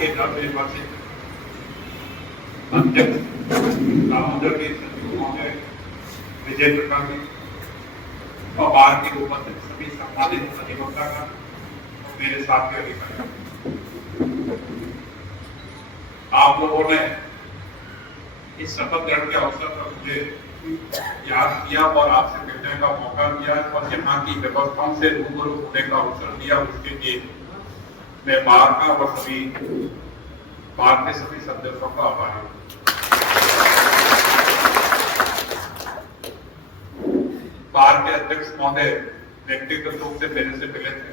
के डॉक्टर अध्यक्ष दामोदर के महोदय विजय प्रकाश और बार के उपस्थित सभी सम्मानित अधिवक्ता का मेरे साथ के अधिकारी, आप लोगों ने इस शपथ ग्रहण के अवसर पर मुझे याद किया और आपसे मिलने का मौका दिया और यहाँ की व्यवस्थाओं से रूबरू होने का अवसर दिया। उसके लिए मैं बार का और बार के सभी सदस्यों का आभारी हूँ। बार के अध्यक्ष महोदय व्यक्तिगत रूप से मेरे से मिले थे।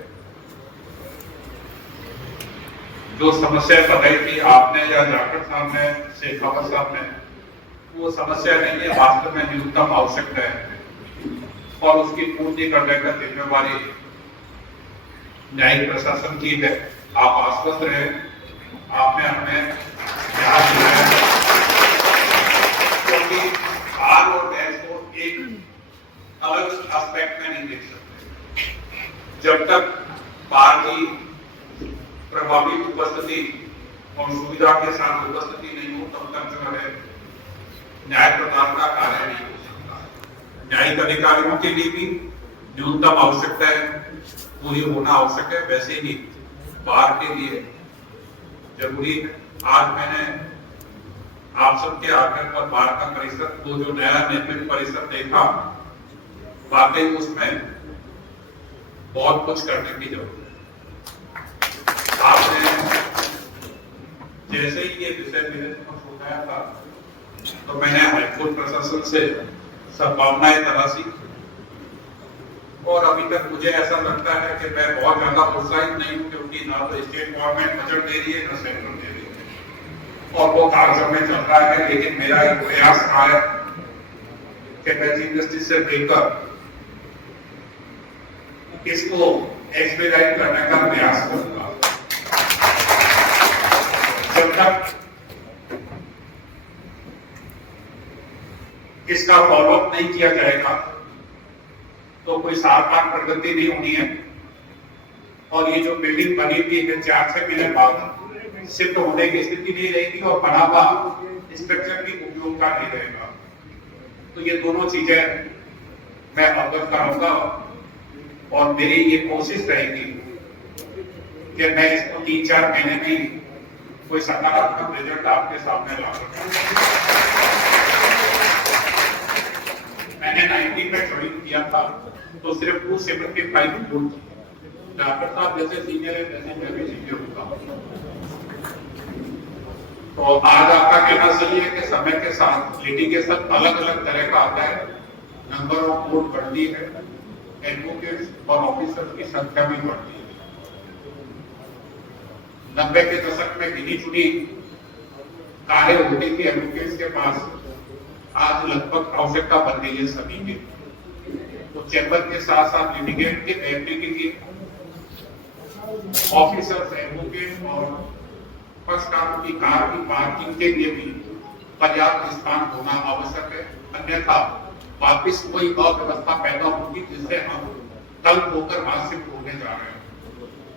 जो समस्या बताई थी आपने या जाखड़ साहब ने, शेखावत साहब ने, वो समस्या नहीं है, वास्तव में न्यूनतम आवश्यकता है और उसकी पूर्ति करने का जिम्मेवारी न्यायिक प्रशासन की है। आप आश्वस्त रहे, आपने हमें ध्यान दिलाया क्योंकि बार और डैश को एक अलग एस्पेक्ट में नहीं देख सकते। जब तक बार की प्रभावी उपस्थिति और सुविधा के साथ उपस्थिति नहीं हो तब तक जो है न्याय प्रदान का कार्य नहीं हो सकता। न्यायिक अधिकारियों के लिए भी न्यूनतम आवश्यकता है पूरी होना आवश्यक है, वैसे ही बार के लिए जरूरी है। आज मैंने आप सबके आग्रह पर बार का परिषद को जो नया निर्मित परिषद देखा, वाकई उसमें बहुत कुछ करने की जरूरत है। आपने जैसे ही ये विषय मेरे समक्ष उठाया था तो मैंने हाईकोर्ट प्रशासन से संभावनाएं तलाशी और अभी तक मुझे ऐसा लगता है कि मैं बहुत ज्यादा प्रोत्साहित नहीं हूं क्योंकि ना तो स्टेट गवर्नमेंट बजट दे रही है ना सेंट्रल दे रही है और वो कार्य में चल रहा है। लेकिन मेरा एक प्रयास रहा है कि मैं चीफ जस्टिस से मिलकर इसको एक्सपेडाइट करने का प्रयास करूंगा। जब तक इसका फॉलोअप नहीं किया जाएगा तो कोई सार्थक प्रगति नहीं होनी है और ये जो बिल्डिंग बनी हुई है 4-6 महीने बाद शिफ्ट होने की स्थिति नहीं रहेगी और बना हुआ स्ट्रक्चर भी उपयोग का नहीं रहेगा। तो ये दोनों चीजें मैं अवगत कराऊंगा और मेरी ये कोशिश रहेगी कि मैं इसको 3-4 महीने में कोई सकारात्मक रिजल्ट आपके सामने ला सकूं। मैंने 90 में ज्वाइन किया था तो सिर्फ 275 लोग थे। डॉक्टर साहब जैसे सीनियर है वैसे मैं भी सीनियर होगा। तो आज आपका कहना सही है कि समय के साथ लिटिगेशन अलग अलग तरह का आता है, नंबर ऑफ कोर्ट बढ़ती है, एडवोकेट्स और ऑफिसर्स की संख्या भी बढ़ती है। 90 के दशक में गिनी चुनी कार्य होती थी एडवोकेट्स के पास, आज लगभग आवश्यकता बन गई है सभी की। तो चैम्बर के साथ साथ लिटिगेंट के फैमिली के लिए ऑफिसर्स, एडवोकेट और पक्षकारों की कार की पार्किंग के लिए भी पर्याप्त स्थान होना आवश्यक है, अन्यथा वापिस कोई अव्यवस्था पैदा होगी जिससे हम कल होकर वहां से होने जा रहे हैं।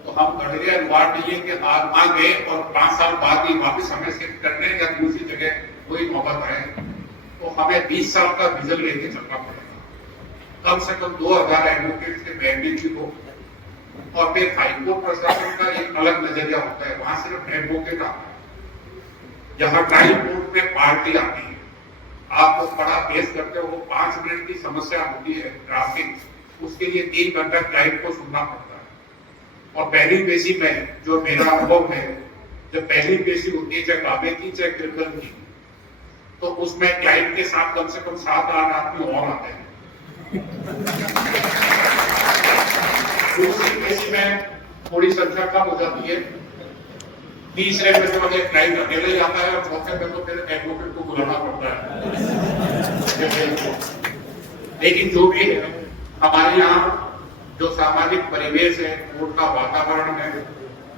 तो हम गढ़िया अनुवाद नहीं है कि आज वहां गए और 5 साल बाद ही वापिस हमें शिफ्ट करने या दूसरी जगह कोई नौबत आए तो हमें 20 साल का विजन लेके चलना पड़ेगा। कम से कम 2000 एडवोकेट्स के वैकेंसी हो और फिर हाईकोर्ट प्रशासन का एक अलग नजरिया होता है, वहां सिर्फ एडवोकेट आता है। जहां ट्रायल कोर्ट में पार्टी आती है, आपको बड़ा पेश करते हो, 5 मिनट की समस्या होती है ड्राफ्टिंग, उसके लिए 3 घंटा क्लाइंट को सुनना पड़ता है। और पहली पेशी में जो मेरा अनुभव है, जब पहली पेशी होती है चाहे काबे की चाहे क्रिमिनल की, तो उसमें क्लाइंट के साथ कम से कम 7-8 आदमी और आते हैं। दूसरी पेशी में थोड़ी संख्या कम हो जाती है, तीसरे में तो एक क्लाइंट अकेले ही आता है और चौथे में तो फिर एडवोकेट को बुलाना पड़ता है। लेकिन जो भी है, हमारे यहाँ जो सामाजिक परिवेश है, कोर्ट का वातावरण है,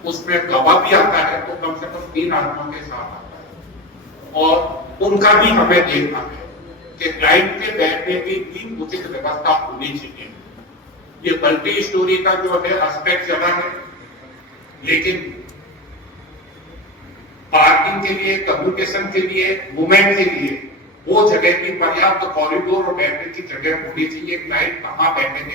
उसमें गवाह भी आता है तो कम से कम 3 आदमियों के साथ आता है और उनका भी हमें देखना है कि क्लाइंट के बैठने की भी उचित व्यवस्था होनी चाहिए। ये मल्टी स्टोरी का जो है एस्पेक्ट ज्यादा है, लेकिन पार्किंग के लिए, कम्युनिकेशन के लिए, मूवमेंट के लिए वो जगह की पर्याप्त कॉरिडोर और बैठने की जगह होनी चाहिए। क्लाइंट कहाँ बैठेंगे